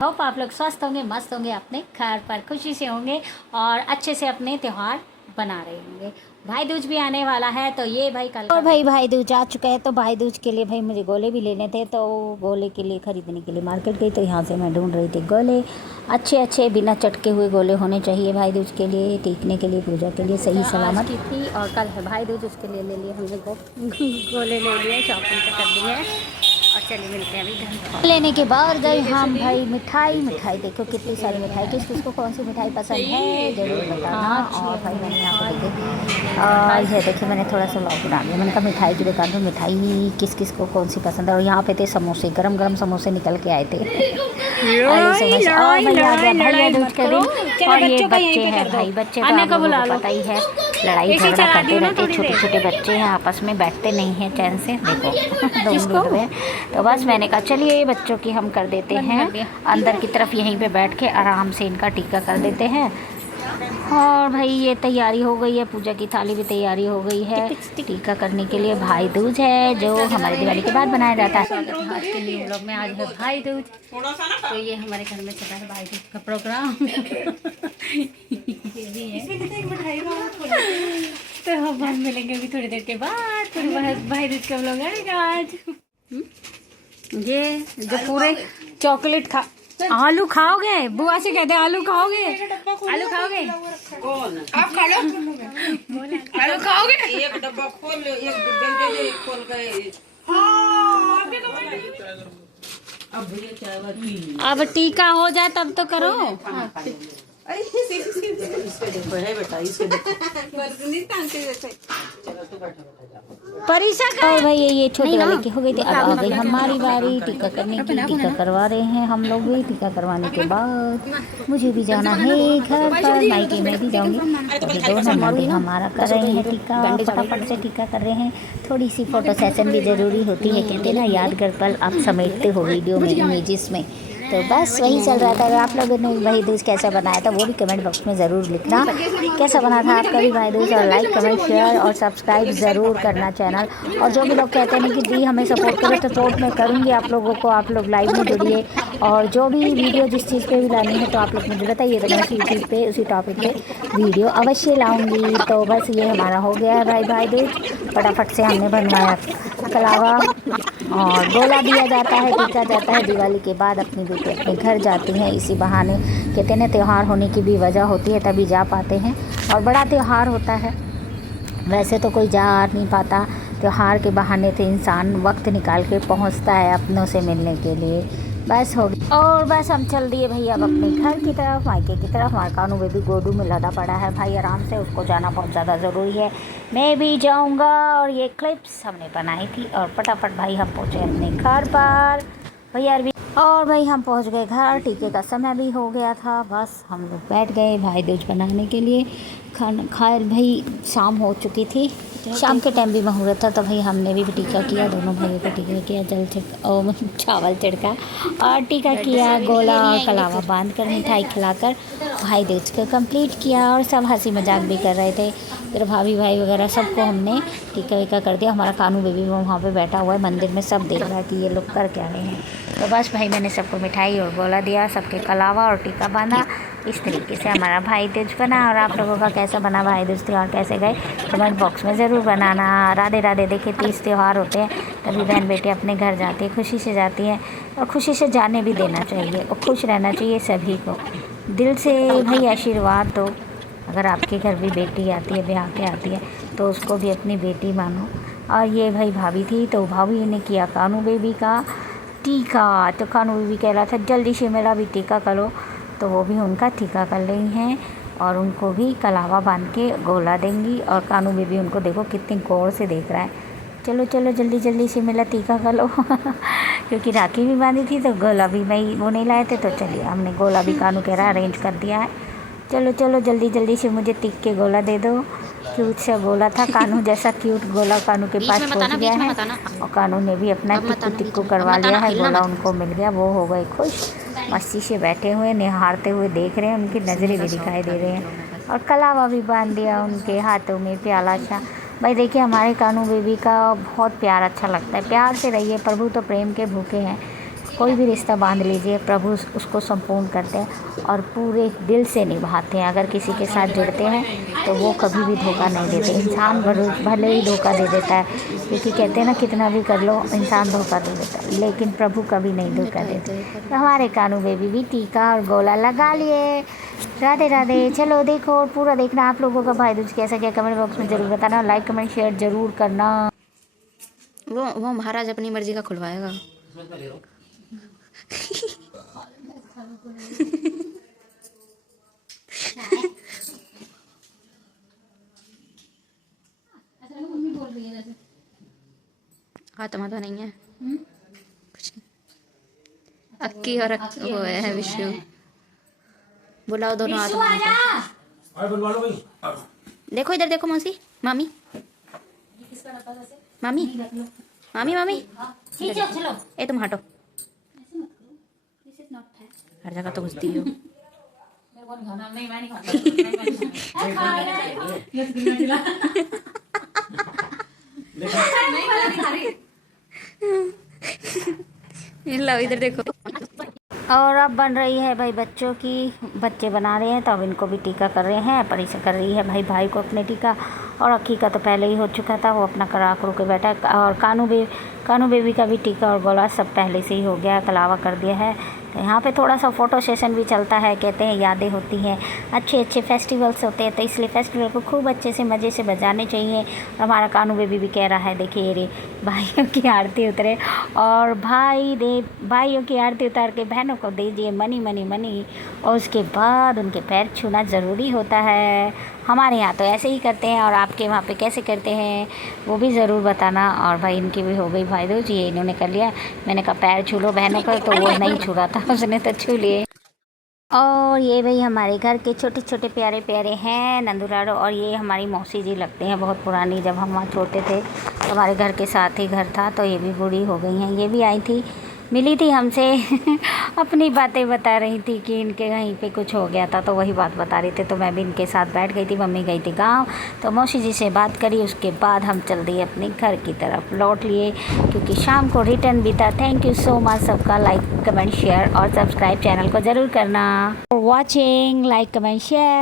Hope आप लोग स्वस्थ होंगे, मस्त होंगे, अपने घर पर खुशी से होंगे और अच्छे से अपने त्यौहार बना रहे होंगे। भाई दूज भी आने वाला है तो ये भाई कल और भाई दूज आ चुका है। तो भाई दूज के लिए भाई मुझे गोले भी लेने थे, तो गोले के लिए ख़रीदने के लिए मार्केट गई। तो यहाँ से मैं ढूंढ रही थी गोले, अच्छे अच्छे बिना चटके हुए गोले होने चाहिए भाई दूज के लिए, टीकने के लिए, पूजा के लिए सही सलामत की थी। और कल है भाई दूज, उसके लिए ले लिए हमने गोले ले लिए, शॉपिंग कर दी है। और चलिए मिलते हैं अभी घर लेने के बाद गए हम भाई मिठाई देखो कितनी सारी मिठाई, किस किस को कौन सी मिठाई पसंद है जरूर बताना। और भाई मैंने यहाँ पे देखे और ये देखिए मैंने थोड़ा सा व्लॉग बना दिया। मैंने कहा मिठाई की दुकान पर मिठाई किस किस को कौन सी पसंद है। और यहाँ पे थे समोसे, गरम गरम समोसे निकल के आए थे। समोसे और भैया आ गया भैया दूज के दिन। और ये बच्चे हैं भाई, बच्चे तो आप लोगों को पता ही है, लड़ाई झगड़ा करते रहते, छोटे छोटे बच्चे हैं, आपस में बैठते नहीं हैं चैन से। देखो दौड़ रहे हैं। तो बस मैंने कहा चलिए ये बच्चों की हम कर देते हैं अंदर की तरफ, यहीं पे बैठ के आराम से इनका टीका कर देते हैं। और भाई ये तैयारी हो गई है, पूजा की थाली भी तैयारी हो गई है टीका करने के लिए। भाई दूज है जो हमारे दिवाली के बाद बनाया जाता है। स्वागत है आज के न्यू व्लॉग में। आज है भाई दूज, तो ये हमारे घर में चला है भाई दूज का प्रोग्राम। ये भी है तो हम मिलेंगे अभी थोड़ी देर के बाद, फिर भाई दूज का व्लॉग आएगा आज। ये जो पूरे चॉकलेट खा, आलू खाओगे? बुआ से कहते आलू खाओगे? आलू खाओगे? कौन आप खा लो। आलू खाओगे? एक डब्बा खोल लो, एक डब्बे खोल गए। अब टीका हो जाए तब तो करो। बेटा इसके परीक्षा का भाई ये छोटे वाले की हो गई थी। अब आ गई हमारी बारी टीका करने की। टीका करवा रहे हैं हम लोग भी। टीका करवाने के बाद मुझे भी जाना है घर पर, मायके में भी जाऊंगी। तो दोनों मम्मी हमारा कर रहे हैं टीका, फटाफट से टीका कर रहे हैं। थोड़ी सी फोटो सेशन भी ज़रूरी होती है, कहते ना यादगार पल आप समेटते हो वीडियो में, इमेजेस में। तो बस वही चल रहा था। अगर आप लोगों ने भाई दूज कैसा बनाया था वो भी कमेंट बॉक्स में ज़रूर लिखना, कैसा बना था आपका भी भाई दूज। और लाइक कमेंट शेयर और सब्सक्राइब ज़रूर करना चैनल। और जो भी लोग कहते हैं कि दी हमें सपोर्ट करो, तो सपोर्ट मैं करूँगी आप लोगों को। आप लोग लाइव में जुड़िए और जो भी वीडियो जिस चीज़ पे भी लानी है तो आप लोग मुझे बताइए, तो मैं उसी चीज़ पे, उसी टॉपिक पे वीडियो अवश्य लाऊँगी। तो बस ये हमारा हो गया है भाई दूज। फटाफट से हमने बनवाया कलावा और गोला दिया जाता है, टीका जाता है। दिवाली के बाद अपनी बेटी अपने घर जाती हैं, इसी बहाने कहते हैं त्यौहार होने की भी वजह होती है, तभी जा पाते हैं। और बड़ा त्यौहार होता है, वैसे तो कोई जा नहीं पाता, त्यौहार के बहाने से इंसान वक्त निकाल के पहुंचता है अपनों से मिलने के लिए। बस हो गई। और बस हम चल दिए भैया अब अपने घर की तरफ, मायके की तरफ। हमारे कानू बेबी गोडू में लदा पड़ा है भाई आराम से, उसको जाना बहुत ज़्यादा ज़रूरी है। मैं भी जाऊंगा। और ये क्लिप्स हमने बनाई थी और फटाफट भाई हम पहुँचे अपने घर पर भैया भी। और भाई हम पहुंच गए घर, टीके का समय भी हो गया था। बस हम लोग बैठ गए भाई दूज बनाने के लिए। खाना खैर भाई शाम हो चुकी थी, शाम के टाइम भी मुहूर्त था, तो भाई हमने भी टीका किया, दोनों भाइयों को टीका किया, जल छिड़का और चावल छिड़का और टीका किया, गोला और कलावा बांध कर मिठाई खिलाकर भाई दूज को कंप्लीट किया। और सब हंसी मजाक भी कर रहे थे। फिर भाभी भाई वगैरह सबको हमने टीका वीका कर दिया। हमारा कानू बेबी वहाँ पे बैठा हुआ है मंदिर में, सब देख रहा है कि ये लोग कर क्या रहे हैं। तो बस भाई मैंने सबको मिठाई और गोला दिया, सबके कलावा और टीका बांधा। इस तरीके से हमारा भाई दूज बना। और आप लोगों का कैसा बना भाई दूज त्यौहार, कैसे गए कमेंट बॉक्स में ज़रूर बनाना। राधे राधे। देखिए 30 त्यौहार होते हैं, तभी बहन बेटी अपने घर जाती है, खुशी से जाती है और खुशी से जाने भी देना चाहिए और खुश रहना चाहिए सभी को। दिल से भाई आशीर्वाद दो। अगर आपके घर भी बेटी आती है, ब्याह के आती है, तो उसको भी अपनी बेटी मानो। और ये भाई भाभी थी, तो भाभी ने किया कानू बेबी का टीका। तो कानू बेबी कह रहा था जल्दी से मेरा भी टीका करो, तो वो भी उनका टीका कर रही हैं और उनको भी कलावा बांध के गोला देंगी। और कानू बेबी उनको देखो कितनी गौर से देख रहा है। चलो चलो जल्दी जल्दी से मेरा टीका कर लो। क्योंकि राखी भी बांधी थी तो गोला भी भाई वो नहीं लाए थे, तो चलिए हमने गोला भी कानू कह रहा अरेंज कर दिया है। चलो चलो जल्दी जल्दी से मुझे टिक के गोला दे दो। क्यूट सा गोला था, कानू जैसा क्यूट गोला कानू के पास पहुंच गया है। और कानू ने भी अपना टिक्कू करवा लिया है, गोला उनको मिल गया, वो हो गए खुश। मस्ती से बैठे हुए निहारते हुए देख रहे हैं, उनकी नज़रें भी दिखाई दे रहे हैं। और कलावा भी बांध दिया उनके हाथों में प्याला सा। भाई देखिए हमारे कानू बेबी का बहुत प्यार अच्छा लगता है। प्यार से रहिए, प्रभु तो प्रेम के भूखे हैं। कोई भी रिश्ता बांध लीजिए, प्रभु उसको संपूर्ण करते हैं और पूरे दिल से निभाते हैं। अगर किसी के साथ जुड़ते हैं तो वो कभी भी धोखा नहीं देते। इंसान भले ही धोखा दे देता है, क्योंकि कहते हैं ना, कितना भी कर लो इंसान धोखा दे देता है, लेकिन प्रभु कभी नहीं धोखा देते। तो हमारे कानू बेबी भी टीका और गोला लगा लिए। राधे राधे। चलो देखो और पूरा देखना। आप लोगों का भाई दूज कैसा क्या कमेंट बॉक्स में ज़रूर बताना। लाइक कमेंट शेयर ज़रूर करना। वो महाराज अपनी मर्जी का खुलवाएगा। हाथ माथा नहीं है कुछ नहीं। अक्की और वो है विष्णु। बुलाओ दोनों हाथ। देखो इधर देखो मौसी, मामी मामी मामी मामी ए तुम हटो, हर जगह तो घुसती हो। लो इधर देखो। और अब बन रही है भाई बच्चों की, बच्चे बना रहे हैं तो अब इनको भी टीका कर रहे हैं। परीक्षा कर रही है भाई को अपने टीका, और अक्की का तो पहले ही हो चुका था, वो अपना करा करू के बैठा। और कानू बेबी का भी टीका और गोला सब पहले से ही हो गया, कलावा कर दिया है। तो यहाँ पे थोड़ा सा फ़ोटो सेशन भी चलता है। कहते हैं यादें होती हैं, अच्छे फेस्टिवल्स होते हैं, तो इसलिए फेस्टिवल को खूब अच्छे से मज़े से बजाने चाहिए। और हमारा कानू बेबी भी कह रहा है, देखिए रे भाइयों की आरती उतरे और भाइयों की आरती उतार के बहनों को दीजिए मनी मनी मनी, और उसके बाद उनके पैर छूना ज़रूरी होता है। हमारे यहाँ तो ऐसे ही करते हैं, और आपके वहाँ पे कैसे करते हैं वो भी ज़रूर बताना। और भाई इनकी भी हो गई भाई दूज, ये इन्होंने कर लिया। मैंने कहा पैर छू लो बहनों का, तो वो नहीं छू रहा था, उसने तो छू लिए। और ये भाई हमारे घर के छोटे छोटे प्यारे प्यारे हैं नंदुलाड़ो, और ये हमारी मौसी जी लगते हैं, बहुत पुरानी। जब हम वहाँ छोटे थे तो हमारे घर के साथ ही घर था, तो ये भी बूढ़ी हो गई हैं। ये भी आई थी, मिली थी हमसे अपनी बातें बता रही थी कि इनके कहीं पे कुछ हो गया था, तो वही बात बता रही थी। तो मैं भी इनके साथ बैठ गई थी। मम्मी गई थी गांव, तो मौसी जी से बात करी, उसके बाद हम चल दिए अपने घर की तरफ, लौट लिए, क्योंकि शाम को रिटर्न भी था। थैंक यू सो मच सबका। लाइक कमेंट शेयर और सब्सक्राइब चैनल को ज़रूर करना। For watching, like comment share.